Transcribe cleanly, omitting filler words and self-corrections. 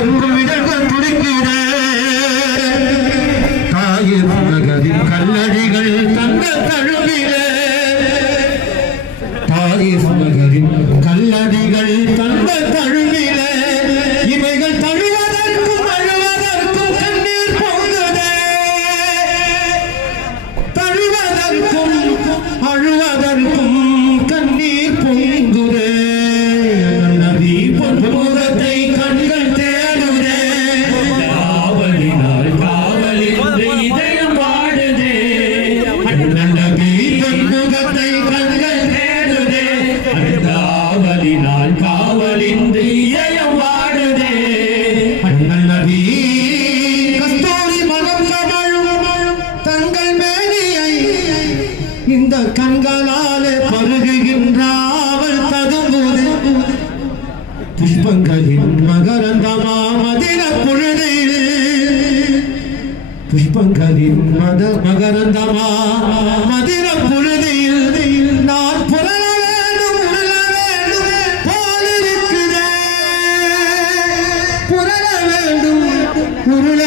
உறங்கும் இடங்கள் துடிக்கிற தாயின் நகரின் கல்லடிகள் தந்த தழுவில தாயின் நகரின் கல்லடிகள் தந்த தழுவில இவைகள் தழுவதற்கும் அழுவதற்கும் கண்ணீர் பொங்குதே தழுவதற்கும் அழுவதற்கும் கண்ணீர் பொங்குதே நதி பொன்முகத்தை கண்கள் தேடுதே காவலினால் காவலில் இதயம் வாடுதே நதி பொன்முகத்தை கண்கள் தேடுதே காவலினால் காவலின் இதயம் வாடுதே நதி கஸ்தூரி மனம் கமழும் தங்கள் மேனியை இந்த கண்களாலே பருகுகின்றாவல் ததும்புது புஷ்பங்களின் மகரந்தமா மதிர பொழுதில் புஷ்பங்களின் மகரந்தமா மதிர பொழுதில் நான் புரள வேண்டும் உருள வேண்டும் போலிருக்கிறேன் புரள வேண்டும் உருள